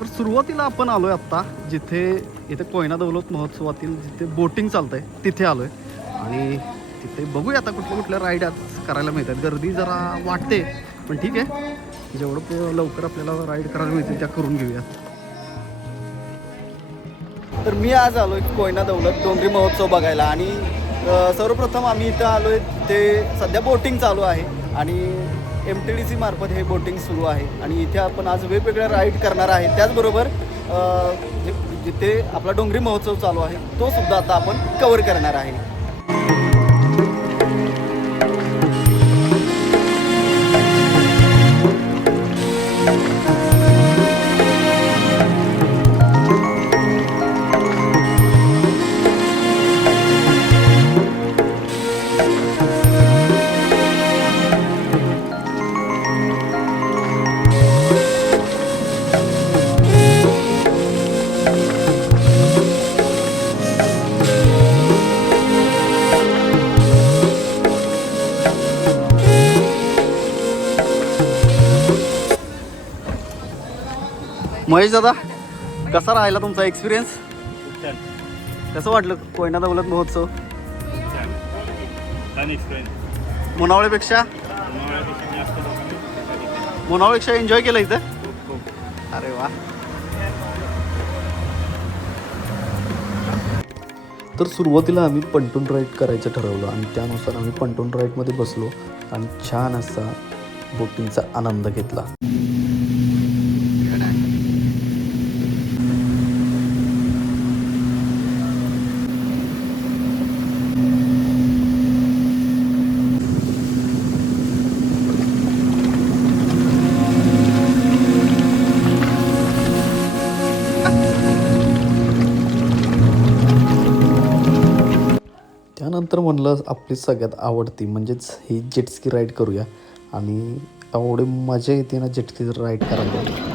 तर सुरुवातीला आपण आलोय आत्ता जिथे इथे कोयना दौलत महोत्सवातील जिथे बोटिंग चालतंय तिथे आलोय आणि तिथे बघूया आता कुठल्या राईड आज करायला मिळतात. गर्दी जरा वाटते पण ठीक आहे, जेवढं लवकर आपल्याला राईड करायला मिळतील त्या करून घेऊया. तर मी आज आलोय कोयना दौलत डोंगरी महोत्सव बघायला आणि सर्वप्रथम आम्ही इथं आलोय. ते सध्या बोटिंग चालू आहे आणि MTDC मार्फत हे बोटिंग सुरू आहे आणि इथे आपण आज वेगवेगळ्या राईड करणार आहे. त्याचबरोबर जिथे आपला डोंगरी महोत्सव चालू आहे तो सुद्धा आता आपण कव्हर करणार आहे. महेश दादा, कसा राहिला तुमचा एक्सपिरियन्स? कसं वाटलं कोयना दौलत महोत्सव? मुनावळेपेक्षा एन्जॉय केलं इथं? अरे वा. तर सुरुवातीला आम्ही पंटून राईड करायचं ठरवलं आणि त्यानुसार आम्ही पंटून राईडमध्ये बसलो आणि छान असा बोटिंगचा आनंद घेतला. त्यानंतर म्हणलं आपली सगळ्यात आवडती म्हणजेच ही जेटस्की राईड करूया आणि एवढी मजा येते ना जेटस्की राईड करायला.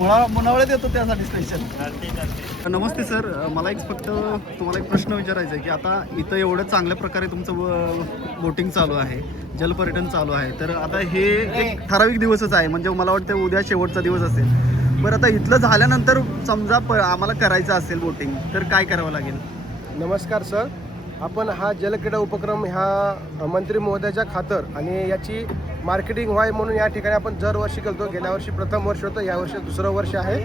मुनावळ्यात येतो त्यासाठी स्पेशल. नमस्ते सर, मला एक फक्त तुम्हाला एक प्रश्न विचारायचा आहे की आता इथं एवढं चांगल्या प्रकारे तुमचं बोटिंग चालू आहे, जलपर्यटन चालू आहे, तर आता हे एक ठराविक दिवसच आहे, म्हणजे मला वाटतं उद्या शेवटचा दिवस असेल. बरं आता इथलं झाल्यानंतर समजा आम्हाला करायचं असेल बोटिंग तर काय करावं लागेल? नमस्कार सर, आपण हा जलक्रीडा उपक्रम ह्या मंत्री महोदयाच्या खातर आणि याची मार्केटिंग व्हावी म्हणून या ठिकाणी आपण दरवर्षी करतो. गेल्या वर्षी प्रथम वर्ष होतं, यावर्षी दुसरं वर्ष आहे.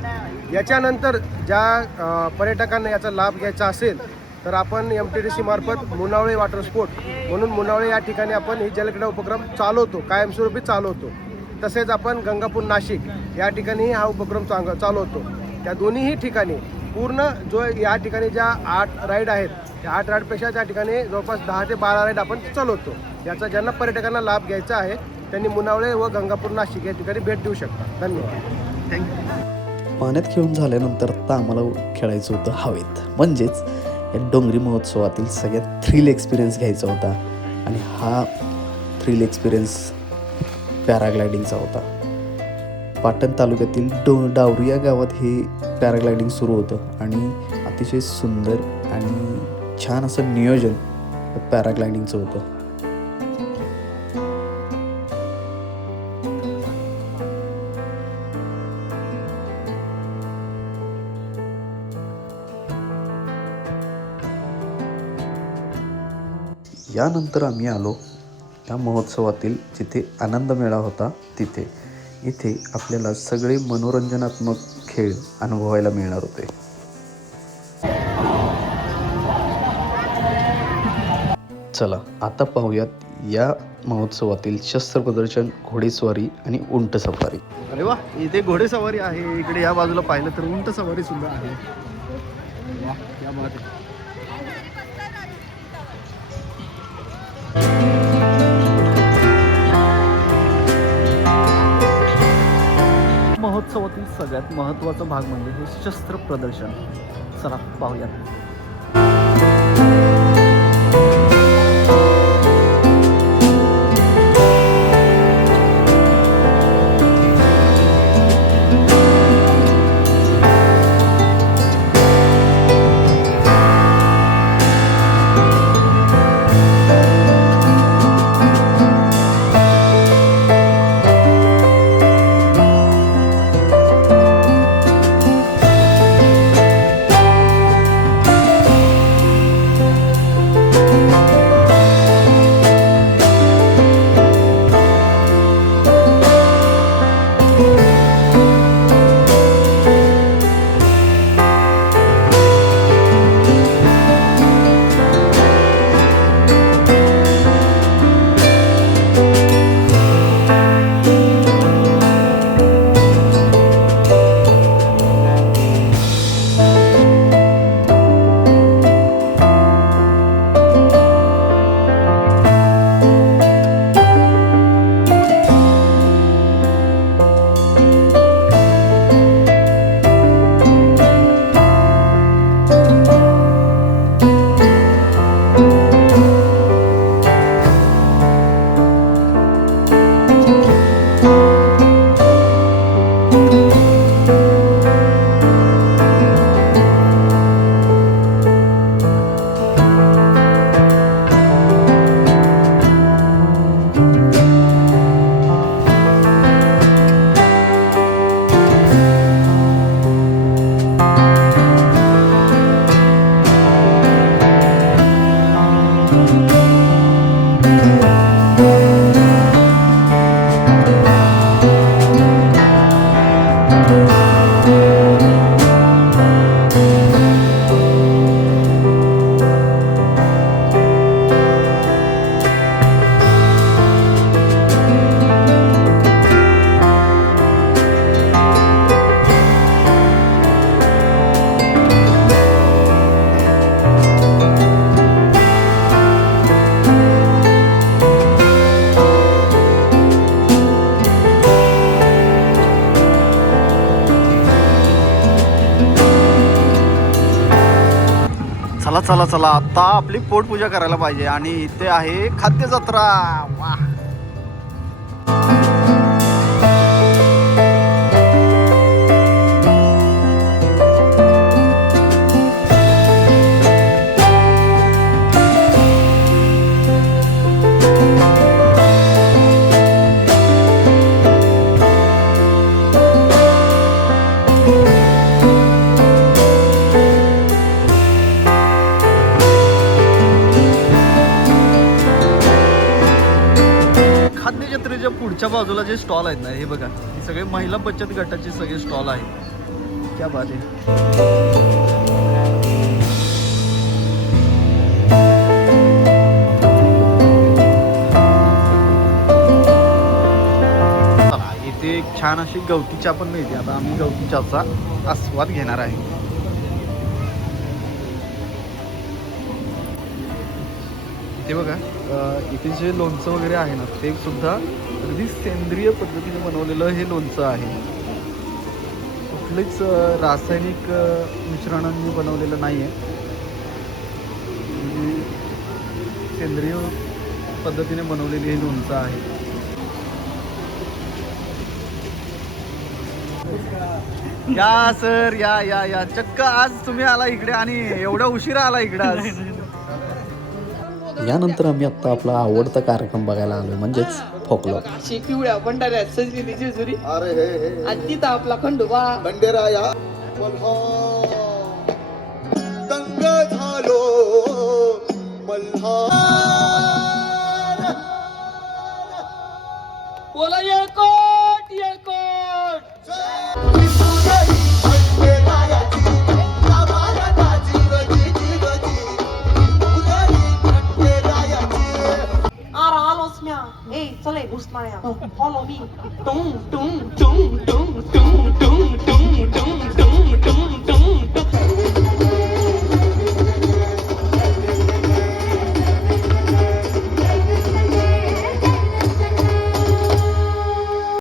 याच्यानंतर ज्या पर्यटकांना याचा लाभ घ्यायचा असेल तर आपण MTDC मार्फत मुनावळे वॉटर स्पोर्ट म्हणून मुनावळे या ठिकाणी आपण ही जलक्रीडा उपक्रम चालवतो, कायमस्वरूपी चालवतो. तसेच आपण गंगापूर नाशिक या ठिकाणी हा उपक्रम चालवतो. त्या दोन्हीही ठिकाणी पूर्ण जो या ठिकाणी ज्या 8 राईड आहेत त्या 8 राईडपेक्षा त्या ठिकाणी जवळपास 10 ते 12 राईड आपण चालवतो. याचा ज्यांना पर्यटकांना लाभ घ्यायचा आहे त्यांनी मुनावळे व गंगापूर नाशिक या ठिकाणी भेट देऊ शकतात. धन्यवाद. थँक्यू. पाण्यात खेळून झाल्यानंतर आता आम्हाला खेळायचं होतं हवेत, म्हणजेच या डोंगरी महोत्सवातील सगळ्यात थ्रिल एक्सपिरियन्स घ्यायचा होता. आणि हा थ्रिल एक्सपिरियन्स पॅराग्लायडिंगचा होता. पाटण तालुक्यातील डावरी या गावात हे पॅराग्लायडिंग सुरू होतं आणि अतिशय सुंदर आणि छान असं नियोजन पॅराग्लायडिंगचं होतं. यानंतर आम्ही आलो या महोत्सवातील जिथे आनंद मेळा होता तिथे. इथे आपल्याला सगळे मनोरंजनात्मक खेळ अनुभवायला मिळणार होते. चला आता पाहूयात या महोत्सवातील शस्त्र प्रदर्शन, घोडेस्वारी आणि उंट सफारी. अरे वा, इथे घोडेसवारी आहे. इकडे या बाजूला पाहिलं तर उंट सवारी सुद्धा आहे. वा, क्या बात आहे. महोत्सवातील सगळ्यात महत्त्वाचा भाग म्हणजे हे शस्त्र प्रदर्शन. चला पाहूयात. चला चला चला, आता आपली पोटपूजा करायला पाहिजे. आणि इथे आहे खाद्य जत्रा. वा, जे स्टॉल आहेत ना हे बघा, हे सगळे महिला बचत गटाचे सगळे स्टॉल आहेत. क्या बात आहे. इथे एक छान अशी गवती चहा पण मिळते. आता आम्ही गवती चहाचा आस्वाद घेणार आहे. इथे बघा, इथे जे लोणचं वगैरे आहे ना ते सुद्धा अगदी सेंद्रिय पद्धतीने बनवलेलं हे लोणचं आहे. कुठलेच रासायनिक मिश्रणांनी बनवलेलं नाही आहे. सेंद्रिय पद्धतीने बनवलेले हे लोणचं आहे. या सर, या या या चक्क आज तुम्ही आला इकडे आणि एवढा उशिरा आला इकडे आज. यानंतर आम्ही आत्ता आपला आवडता कार्यक्रम बघायला आलो, म्हणजेच फोकलोर. पिवळ्या भंडाऱ्यात सजली ती जेजुरी. आणि तिथं आपला खंडोबा बंडेराया दंग झालो मल्हार. बोला येळकोट येळकोट. Hey, चले घुसणाऱ्या. Follow me. Tung tung tung tung tung tung tung tung.